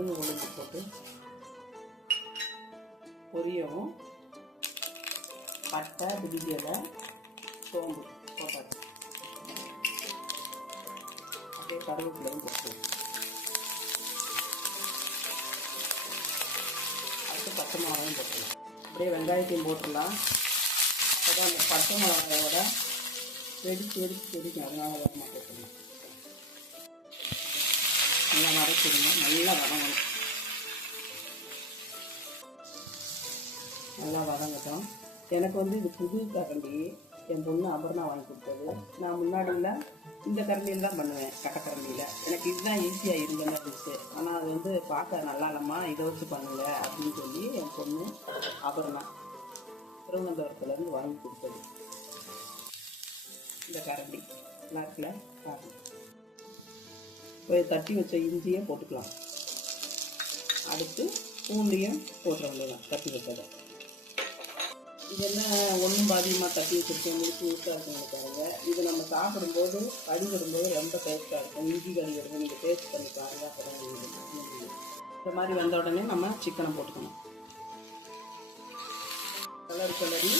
உளுந்து போட்டு பொரியவும் பட்டை பிடிக்கலை சோம்பு போட்டாரு அப்படியே கருவேப்பிலையும் போட்டு அடுத்து பச்சை மிளகாயும் போட்டுடலாம். அப்படியே வெங்காயத்தையும் போட்டுடலாம். அதான் அந்த பச்சை மிளகாயோட வெடிக்கும் அதனால வேகமாக போட்டுடலாம். நல்லா வதக்கிடுங்க. நல்லா வதங்கணும். நல்லா வதங்கட்டும். எனக்கு இது புது கரண்டி என் பொண்ணு அபர்ணா வாங்கி கொடுத்தது. நான் முன்னாடியில் இந்த கரண்டியில் தான் பண்ணுவேன், கட்டைக்கரண்டியில். எனக்கு இதுதான் ஈஸியாக இருந்தேன்னு இருந்துச்சு. ஆனால் அது பார்க்க நல்லா இல்லைம்மா, இதை வச்சு பண்ணுங்க அப்படின்னு சொல்லி என் பொண்ணு அபர்ணா திருவனந்தபுரத்துலேருந்து வாங்கி கொடுத்தது. இந்த கரண்டி நாட்டில் காரணம் தட்டி வச்ச இஞ்சியை போட்டுக்கலாம். அடுத்து பூண்டையும் போட்டுற வேண்டியதான் தட்டி வச்சதை. இது என்ன ஒன்றும் பாதியமாக தட்டி வச்சுருக்கேன், முழுக்க முழுக்காக இருக்குன்னு பாருங்க. இது நம்ம சாப்பிடும்போது கடிவிடும்போது ரொம்ப டேஸ்ட்டாக இருக்கும். இஞ்சி கடிவிடும்போது நீங்கள் டேஸ்ட் பண்ணி பாருங்க. அப்புறம் இந்த மாதிரி வந்த உடனே நம்ம சிக்கனை போட்டுக்கணும். கிளறி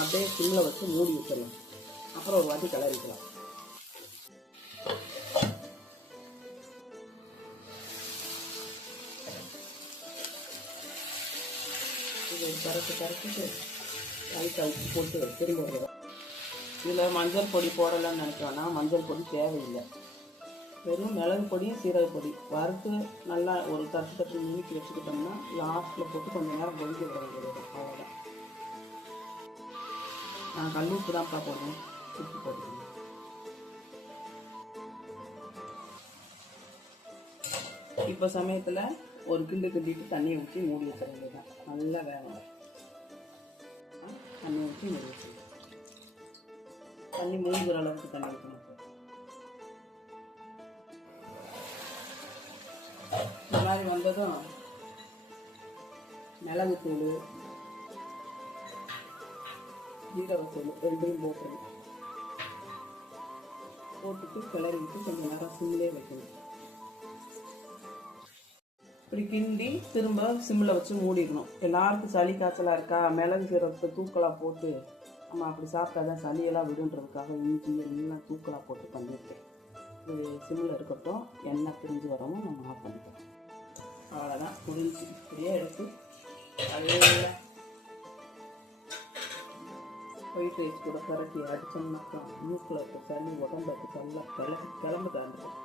அப்படியே சிம்மில் வச்சு மூடி வச்சிடலாம். அப்புறம் ஒரு வாட்டி கிளறிக்கலாம். இது கரைச்சிட்டு லைட்டாக உப்பு போட்டு திரும்ப வருவோம். இதில் மஞ்சள் பொடி போடலான்னு நினைக்கிறோன்னா மஞ்சள் பொடி தேவையில்லை. வெறும் மிளகு பொடியும் சீரக பொடி வறுத்து நல்லா ஒரு தட்டு நீக்கி வச்சுக்கிட்டோம்னா லாஸ்ட்டில் போட்டு கொஞ்சம் நேரம் கொதிக்க விட வேண்டியது. அவ்வளோதான். நான் கல் உப்பு தான்ப்பா போடுவேன், உப்பு போட்டுக்கணும். இப்போ சமயத்தில் ஒரு கிண்டிட்டு தண்ணியை ஊற்றி மூடி வச்ச வேண்டியதான். நல்லா வேணும். தண்ணி ஊற்றி மூடி வச்சு தண்ணி மூழ்கிற அளவுக்கு தண்ணி ஊற்றணும். இந்த மாதிரி வந்ததும் மிளகுத்தூள் ஜீரகத்தூள் ரெண்டையும் போட்டுட்டு கிளறிவிட்டு கொஞ்சம் நேரம் சிம்மிலே வைக்கணும். இப்படி கிண்டி திரும்ப சிம்மில் வச்சு மூடிடணும். எல்லாருக்கும் சளி காய்ச்சலாக இருக்கா, மிளகு சீரகத்தை தூக்கலாக போட்டு நம்ம அப்படி சாப்பிட்டா தான் சளியெல்லாம் விடுன்றதுக்காக இஞ்சி எல்லாம் தூக்கலாக போட்டு பண்ணியிருக்கேன். இது சிம்மில் இருக்கட்டும். எண்ணெய் பிரிஞ்சு வரவும் நம்ம ஆஃப் பண்ணிக்கலாம். அவ்வளோதான், முடிஞ்சு. இப்படியே எடுத்து அதே ஒயிட் ரைஸ் கூட கரட்டி அடித்தோம்னாக்கா மூக்கில் இருக்க சளி உடம்புக்கு நல்லா கிளம்பு தாண்டிடும்.